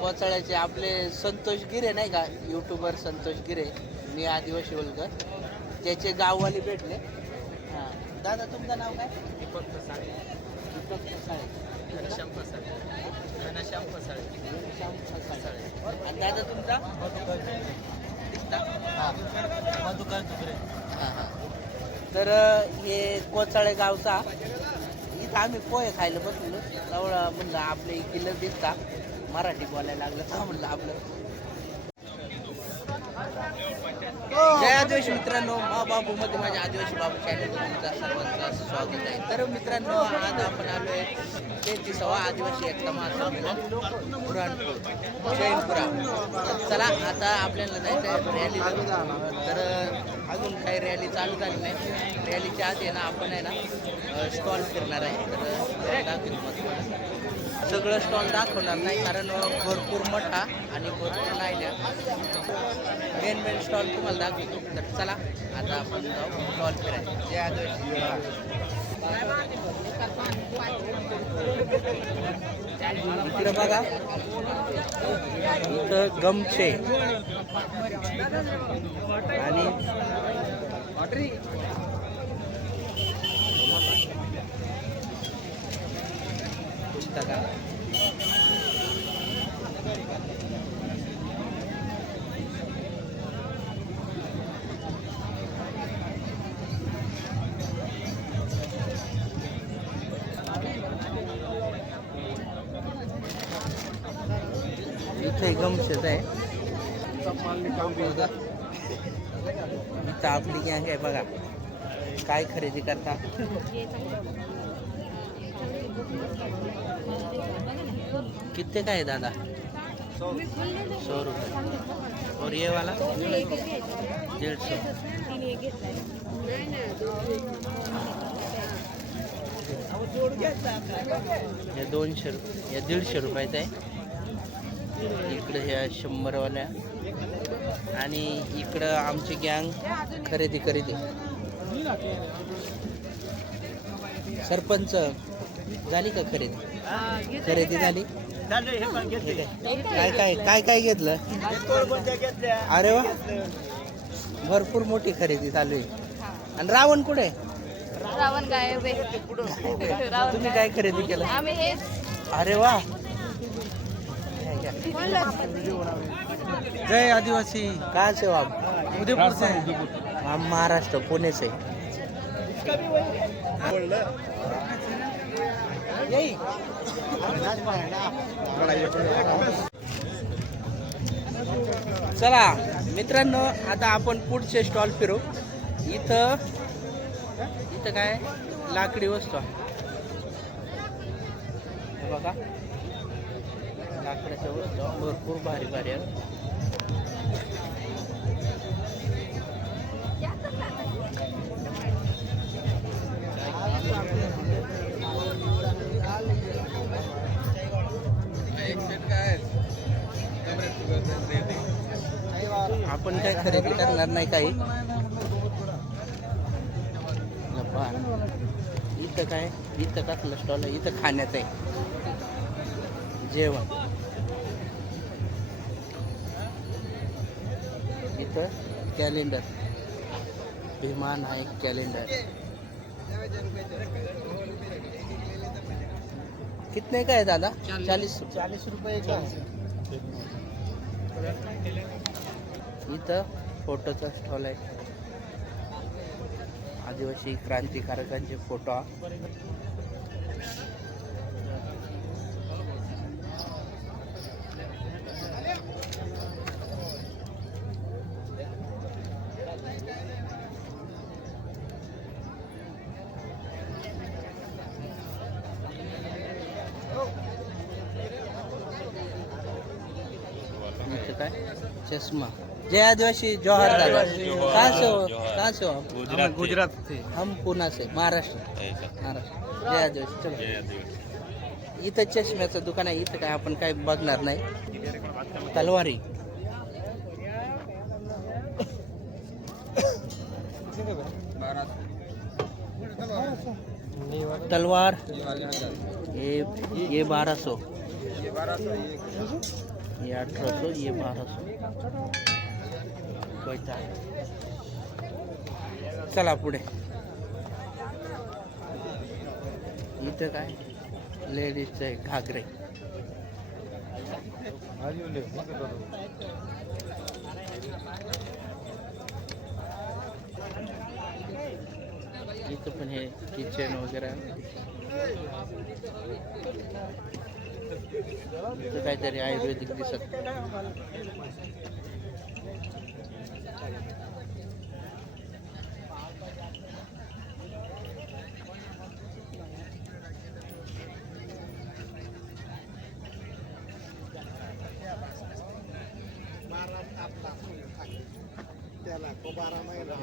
कोचाळ्याचे आपले संतोष गिरे नाही का, यूट्यूबर संतोष गिरे, मी आदिवासी होलकर, त्याचे गाववाले भेटले. हां दादा, तुमचं नाव काय? दीपक फसाळे. दीपक फसाळे. घनश्याम फसाळे. घनश्याम फसाळे. घनश्याम फसाळे. आणि दादा तुमचा? हां मधुकर दुबरे. हां हां. तर हे कोचाळे गावचा, इथं आम्ही पोहे खायला बसलो. जवळ म्हणलं आपल्या इकडलं दिसता मराठी बोलायला लागलं का म्हणलं आपलं. जय आदिवासी मित्रांनो, मा बाबूमध्ये माझ्या आदिवासी बाबू चॅनल तुमचं सर्वांचं स्वागत आहे. तर मित्रांनो, आज आपण आलो आहे 33वा आदिवासी एकता महासंमेलन बुऱ्हाणपूर जैनपुरा. चला आता आपल्याला जायचं आहे रॅलीला. तर अजून काही रॅली चालू झाली नाही. रॅलीच्या आधी आहे ना आपण आहे ना स्टॉल फिरणार आहे. तर दाखवतो मग सगळं स्टॉल दाखवणार नाही, कारण भरपूर मोठा आणि भरपूर लाईन्या. मेन स्टॉल तुम्हाला दाखवतो. तर चला आता आपण जाऊ स्टॉल फिरायला. जे आदिवासी इकडे बघा, इथं गमछे आणि पुस्तका. इथे गमछेच आहे. इथं आपली गँग आहे बघा, काय खरेदी करता. कितने का है दादा? 100 रुपये. और ये वाला 150. हे 200 रुपये, हे 150 रुपयाचं आहे. इकडे ह्या 100 वाल्या. आणि इकडं आमची गँग खरेदी करीत आहे. सरपंच झाली का खरेदी? खरेदी झाली. काय काय काय काय घेतलं? अरे वा, भरपूर मोठी खरेदी चालू आहे. आणि रावण कुठे? रावण गायब आहे. तुम्ही काय खरेदी केलं? अरे वा. जय आदिवासी. कहाँ से हो आप? उदयपुर से. हम महाराष्ट्र, पुणे से. चला मित्रांनो, आता आपण पुढचे स्टॉल फिरू. इथं काय लाकडी वस्तू आहे बघा, लाकडाच्या वस्तू भरपूर भारी भारी आहे. आपण काय खरेदी करणार नाही काही. इथं काय, इथं कसलं स्टॉल आहे? इथं खाण्याचं आहे, जेवण. इथं कॅलेंडर, विमान आहे कॅलेंडर. कितने का है दादा? 40 रुपये का. इथं फोटोचा स्टॉल आहे. आदिवासी क्रांतिकारकांचे फोटो. इथं काय चष्मा. जय आदिवासी, जोहार दादा. कहाँ से हो? कहाँ से हो आप? गुजरात से. हम पुणे से, महाराष्ट्र. महाराष्ट्र. जय आदिवासी. चलो, इथं चष्म्याचं दुकान आहे. इथं काय आपण काय बघणार नाही. तलवारी. तलवार ये 1200, ये 1800, ये 1200. कोई चालेल. चला पुढे. इथं काय लेडीजचे घागरे. इथं पण हे किचन वगैरे आहे. इथं काहीतरी आयुर्वेदिक दिसत.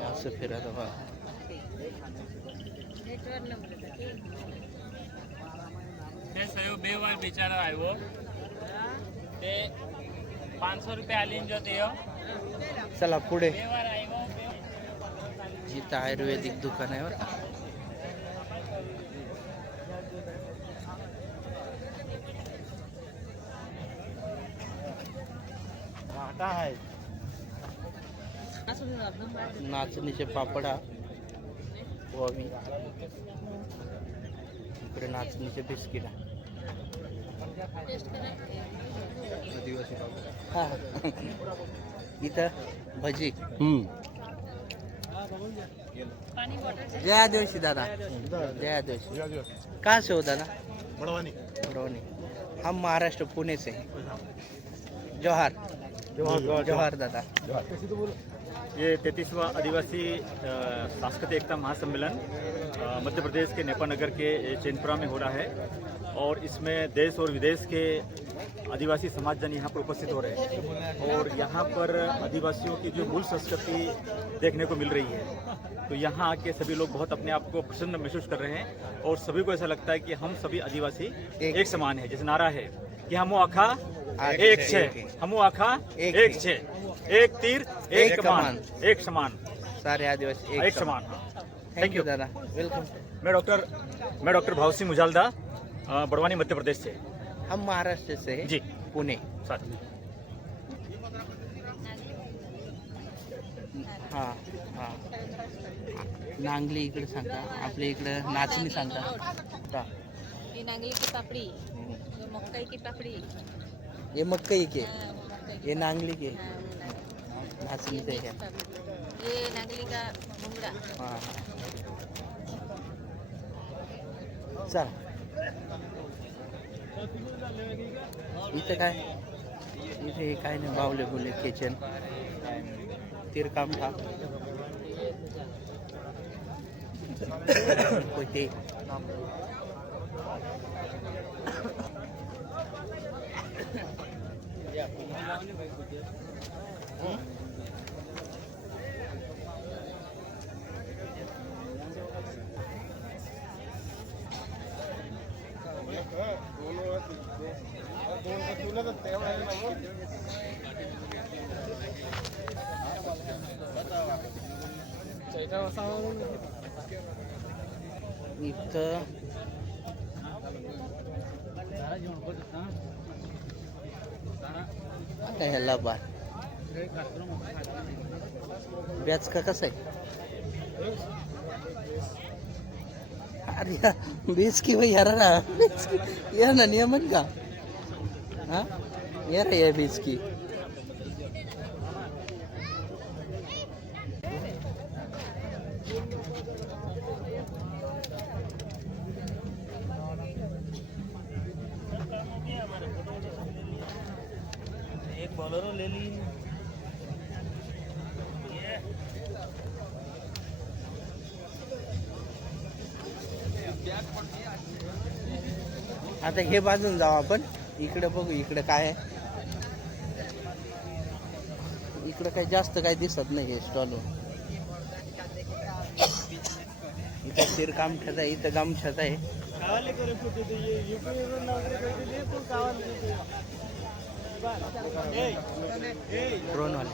असं फिरत बा. ते सहयोग बेवार बिचारा आहे वो ते 500 रुपये आलीन जो ते चला पुढे. बेवार आहे वो इथं आयुर्वेदिक दुकान आहे बरं का. नाचणीचे पापडा पोहावी. इकडे नाचणीचे बिस्किट आहे. हा. इथं भजी. जय आदिवासी दादा. जय आदिवासी. कहाँ से हो दादा? बड़वानी. हम महाराष्ट्र पुणे से. जोहार. जोहार दादा. ये 33वां आदिवासी सांस्कृतिक एकता महासम्मेलन मध्य प्रदेश के नेपा नगर के चैनपुरा में हो रहा है और इसमें देश और विदेश के आदिवासी समाजजन यहाँ पर उपस्थित हो रहे हैं और यहाँ पर आदिवासियों की जो मूल संस्कृति देखने को मिल रही है. तो यहाँ आके सभी लोग बहुत अपने आप को प्रसन्न महसूस कर रहे हैं और सभी को ऐसा लगता है कि हम सभी आदिवासी एक समान है. जैसे नारा है कि हमो आखा एक छे, हमो आखा एक छे, एक तीर एक कमान, एक समान. सारे आदिवासी एक समान. थैंक यू दादा. वेलकम. मैं डॉक्टर भाव सिंह मुजालदा, बड़वानी मध्य प्रदेश से. हम महाराष्ट्र से हैं. जी. पुणे. साथ. हां हां. नांगली इकडे सांगा. आपल्या इकडे नाचणी सांगा. ये नांगली की पापड़ी, ये मकई की पापड़ी. ये मकई के, हाँ, मकई की ये नांगली के. हाँ, वो नाचणी से है. पापड़ी. ये नांगली का मुंगड़ा. हां. चल. इथं काय? इथे काय नाही. बावले बोले किचन. तिरकामठा. कोयते. इथं काय ह्याला बार ब्याज का कसं आहे? अरे बीज की भाई यार ना यार ना नियमन का हाँ यार ये बीज की एक बोलेरो ले ली. आता हे बाजून जाऊ आपण. इकडे बघू इकडे काय आहे. इकडे काही जास्त काही दिसत नाही हे स्टॉलवर. इथं शिरकामठ्याचा आहे, इथं गामठ्याचा आहे. ड्रोन वाले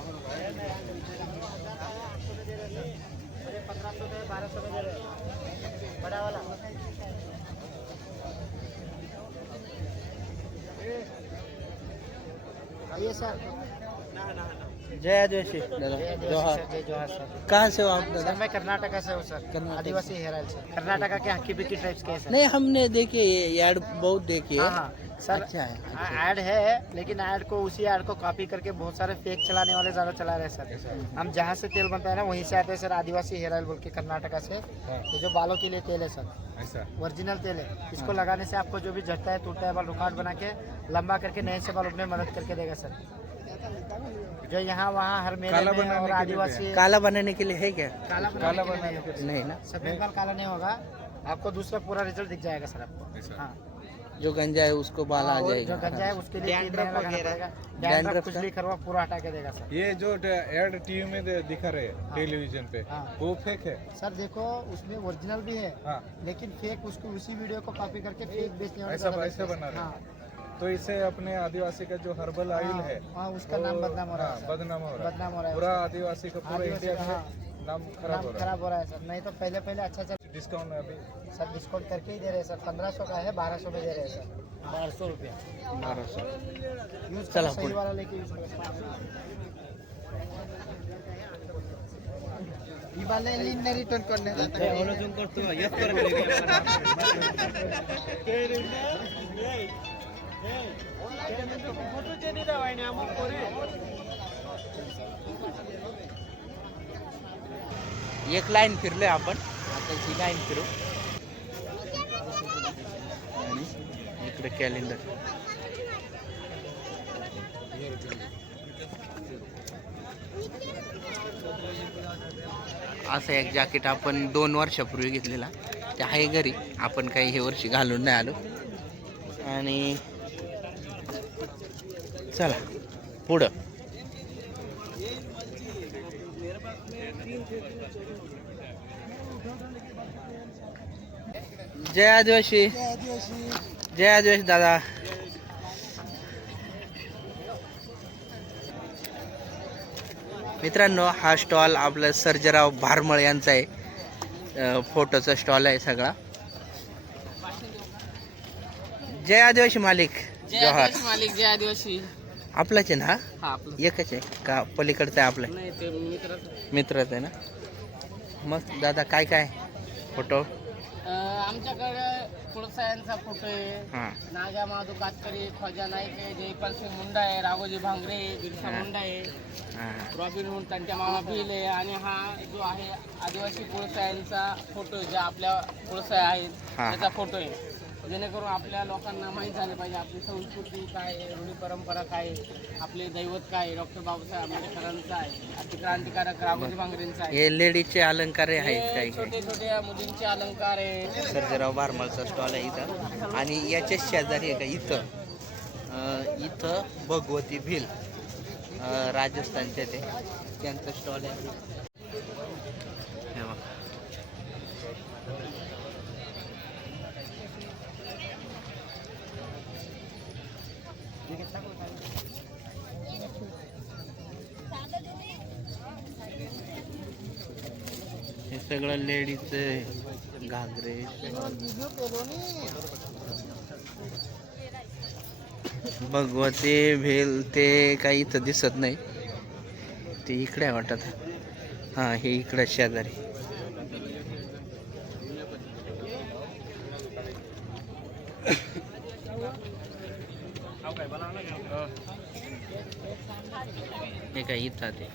चाहिए सर? जय आदिवासी दादा जोहार जय जोहार सर। कहाँ से हो आप सर दादा? मैं कर्नाटका से हूँ सर। कर्नाटक आदिवासी हेराल से। कर्नाटका के हक्कीपिक्की ट्राइब्स के हैं सर। नहीं हमने देखी ये ऐड बहुत देखी है। हाँ हाँ सर। अच्छा है, अच्छा। ऐड है लेकिन ऐड को उसी ऐड को कॉपी करके बहुत सारे फेक चलाने वाले ज़्यादा चला रहे हैं सर। हम जहाँ से तेल बनता है ना वहीं से आते हैं सर, आदिवासी हेयर ऑयल बोल के कर्नाटका से। ये जो बालों के लिए तेल है सर, ऐसा ओरिजिनल तेल है। इसको लगाने से आपको जो भी झड़ता है टूटता है बाल रुकावट बना के लंबा करके नए से बाल उगने में मदद करके देगा सर। जो यहाँ वहाँ हर मेले में और आदिवासी काला बनाने के लिए है क्या? काला बनाने के लिए नहीं ना, सफेद बाल काला नहीं होगा, आपको दूसरा पूरा रिजल्ट दिख जाएगा सर आपको। हाँ जो गंजा है उसको बाल आ जो जाएगा। गंजा है उसके लिए 3 महीना लगाना पड़ेगा। डैंड्रफ खुजली खरवा पूरा हटा के देगा सर। ये जो एड टीवी में दिखा रहे हैं टेलीविजन पे, हाँ। वो फेक है। सर देखो उसमें ओरिजिनल भी है हाँ। लेकिन फेक उसको उसी वीडियो को कॉपी करके फेक बेचने वाले ऐसा ज़्यादा ऐसा बेचते हैं। बना रहे हैं। हाँ तो इससे अपने आदिवासी का जो हर्बल ऑयल है हाँ, उसका वो- नाम बदनाम हो रहा है हाँ, सर। बदनाम हो रहा बदनाम हो रहा है। है पूरा उसका। आदिवासी का पूरा आदिवासी इंडिया का, का हाँ। नाम खराब हो नाम रहा खराब हो रहा है सर। नहीं तो पहले अच्छा है। डिस्काउंट अभी सर डिस्काउंट करके ही दे रहे हैं सर। 1500 का है 1200 में दे रहे हैं सर। 1200 रुपया। 1200। यूज चला, करो, सही पुढे। वाला लेके यूज करो। रिटर्न करने एक लाईन फिरलोय आपण, आता ही लाईन फिरू आणि इकडे कॅलेंडर. असं एक जॅकेट आपण 2 वर्षापूर्वी घेतलेला, ते आहे घरी. आपण काही हे वर्षी घालून नाही आलो. आणि चला पुढं. जय आदिवासी. जय आदिवासी दादा. मित्रांनो हा स्टॉल आपला सर्जेराव भारमळ यांचा आहे. फोटोचा स्टॉल आहे सगळा. जय आदिवासी मालिक. जोहार. मालिक जय आदिवासी. आपलाच आहे ना हा? हा आपलं एकच आहे का पलीकडचा आहे आपला? नाही ते मित्र मित्रच आहे ना. मग दादा काय काय फोटो? आमच्याकडे कुळसायांचा फोटो आहे. हां नागा माधू कातकरी, ख्वाजा नाईक आहे, जयपाल सिंग मुंडा आहे, राघोजी भांगरे, बिरसा मुंडा आहे, हां रॉबिन हुड त्यांच्या मामा भील आहे. आणि हा जो आहे आदिवासी कुळसायांचा फोटो आहे, ज्या आपल्या कुळसाया आहेत हा. त्याचा फोटो आहे. जेणेकरून आपल्या लोकांना माहीत झाले पाहिजे आपली संस्कृती काय आहे, रूढी परंपरा काय आहे, आपले दैवत काय आहे. डॉक्टर बाबासाहेब आंबेडकरांचा आहे, अतिक्रांतिकारक राघोजी भांगरेंचा आहे. हे लेडीजचे अलंकार आहेत हे काही काही. छोटे छोटे मुलींचे अलंकार आहे. सर्जेराव भारमळचा स्टॉल आहे इथं. आणि याच्या शेजारी आहे का इथं इथं भगवती भिल राजस्थानचे ते त्यांचं स्टॉल आहे. हे बघा. हे सगळं लेडीजचं घागरे. भगवती भेल ते काही इथं दिसत नाही, ते इकडे आहे वाटत. हां हे इकडे शेजारी. हे काय इथं ते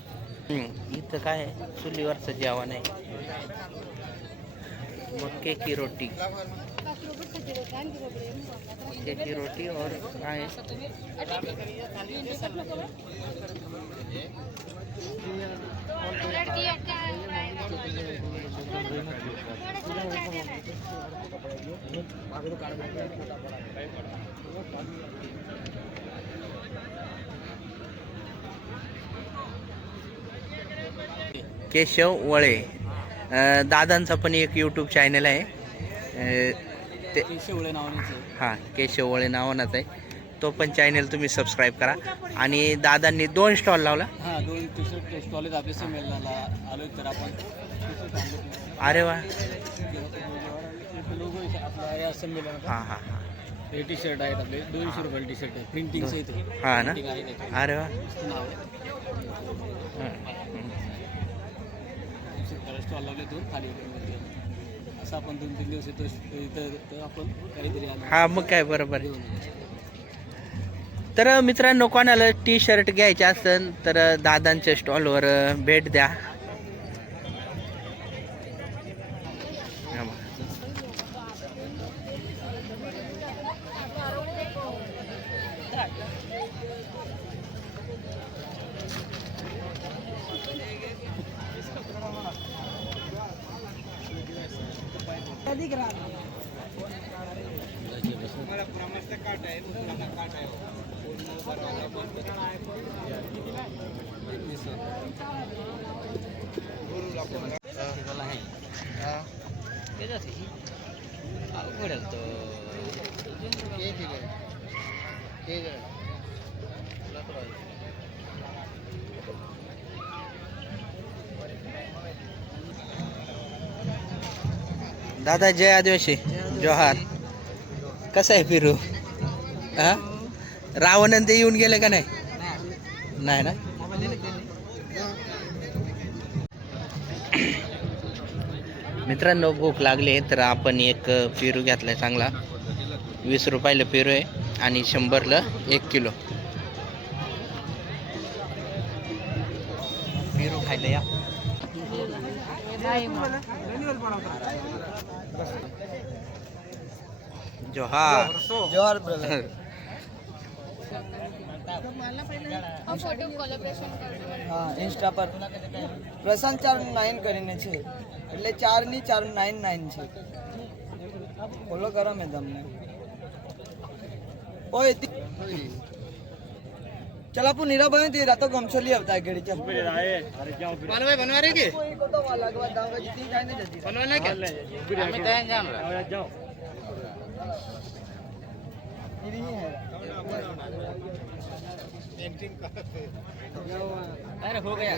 इथं काय आहे? चुलीवरचं जेवण आहे. मक्के की रोटी, मक्के की रोटी और काय केशव वळे. दादांचा पण एक यूट्यूब चॅनल आहे. ते शेवळे नावाने हां केशव वळे नावानंच आहे. तो पण चॅनल तुम्ही सबस्क्राईब करा. आणि दादांनी 2 स्टॉल लावला. हां 2 टी-शर्ट स्टॉल आहेत आपल्या संमेलनाला आलोय तर आपण अरे वा. लोगो आपला या संमेलनाचा. हां हां हां हे टी शर्ट आहेत आपले 200 रुपये टी शर्ट आहे प्रिंटिंग सहित आहे. हा ना Printing आहे त्याच्यावर. अरे वा मस्त नाव आहे. शेतकऱ्याला स्टॉल लावले दोन खाली वरती. असं आपण 2-3 दिवस येतो इथं तर आपण काहीतरी आणू. हा मग काय बरोबर आहे. घेऊन येऊ. तर मित्रांनो कोणाला टी शर्ट घ्यायचे असेल तर दादांच्या स्टॉलवर भेट द्या. हा बघा. दादा जय आदिवासी जोहार. कसं आहे फिरू? हा रावण ते येऊन गेले का नाही? नाही ना. मित्रांनो भूक लागली तर आपण एक पेरू घेतलाय चांगला. 20 रुपयाला पेरू आहे आणि 100ला 1 किलो पेरू खायला या. जोहार जोहार ब्रदर. फोटो कोलैबोरेशन हाँ इंस्टा पर प्रशांत 49 કરીને છે એટલે 4 ની 499 છે. ફોલો કરો મેં તમને. ઓય चल आपण नीराबाई ते रातो गमछोली આવતા ગેડી ચલ. बनवाय बनवा रे की कोई को तो लगवा दांगा जितनी जाए नहीं जल्दी. बनवायला क्या आम्ही तयार जाणार जाऊ. ये नहीं है. अरे हो गया.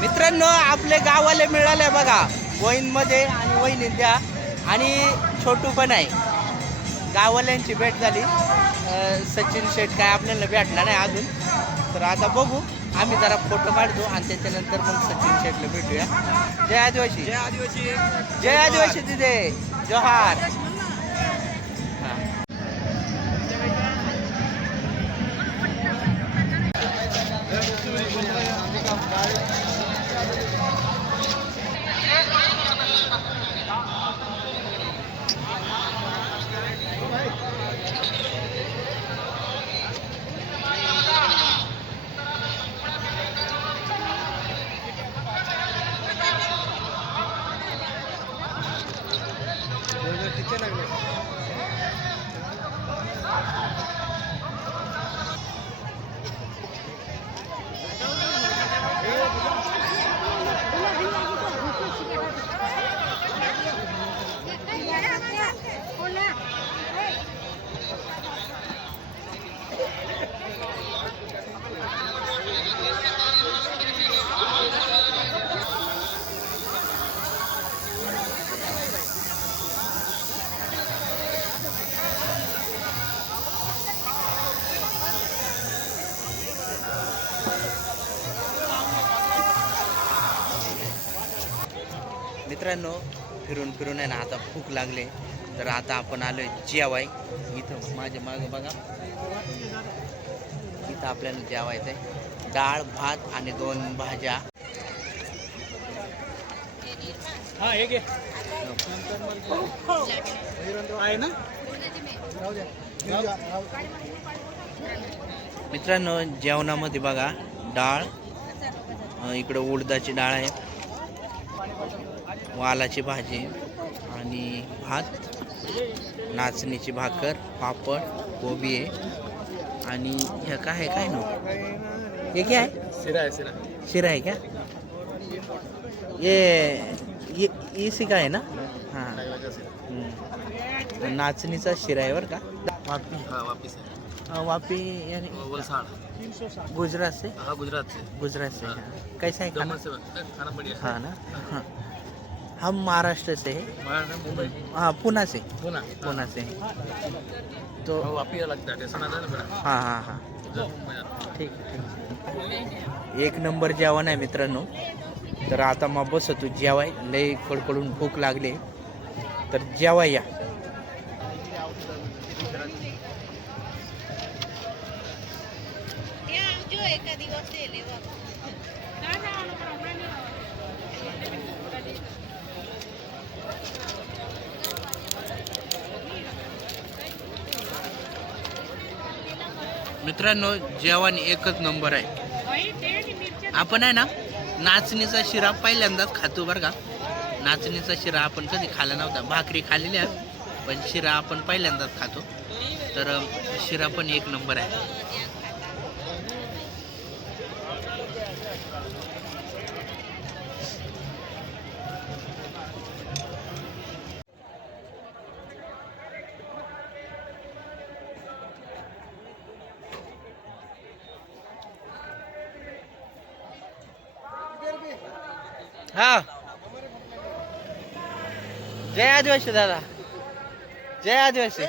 मित्रांनो आपले गावाले मिळाले बघा वहींमध्ये आणि वहिनींद्या आणि छोटू पण आहे. गाववाल्यांची भेट झाली. सचिन शेठ काय आपल्याला भेटला नाही अजून, तर आता बघू. आम्ही जरा फोटो काढतो आणि त्याच्यानंतर मग सचिन शेठला भेटूया. जय आदिवासी, जय आदिवासी, जय आदिवासी तिथे जोहार. मित्रांनो फिरून फिरून आहे ना आता भूक लागले, तर आता आपण आलोय जेवाय. इथं माझ्या मागं बघा, इथं आपल्याला जेवायचं आहे. डाळ भात आणि 2 भाज्या. मित्रांनो जेवणामध्ये बघा डाळ, इकडं उडदाची डाळ आहे, वालाची भाजी आणि भात, नाचणीची भाकर, पापड, कोबी आहे आणि हे काय आहे, काय ना हे काय आहे? शिरा आहे क्या? ये इसी का आहे ना? हां, नाचणीचा शिरा आहे बरं का. वापी यानी गुजरात से? गुजरात से. कैसा है खाना? हाँ ना. हाँ, हम महाराष्ट्र से है. हाँ, पुणे से. पुणे से तो लगता है. हाँ हाँ हाँ, ठीक ठीक. एक नंबर जेवण आहे मित्रांनो. तर आता मग बसतो जेवाय. लय कडकडून भूक लागली, तर जेवाय या. मित्रांनो जेवण एकच नंबर आहे. आपण आहे ना नाचणीचा शिरा पहिल्यांदाच खातो बरं का. नाचणीचा शिरा आपण कधी खाल्ला नव्हता. भाकरी खाल्लेल्या, पण शिरा आपण पहिल्यांदाच खातो. तर शिरा पण एक नंबर आहे. हा, जय आदिवासी दादा, जय आदिवासी.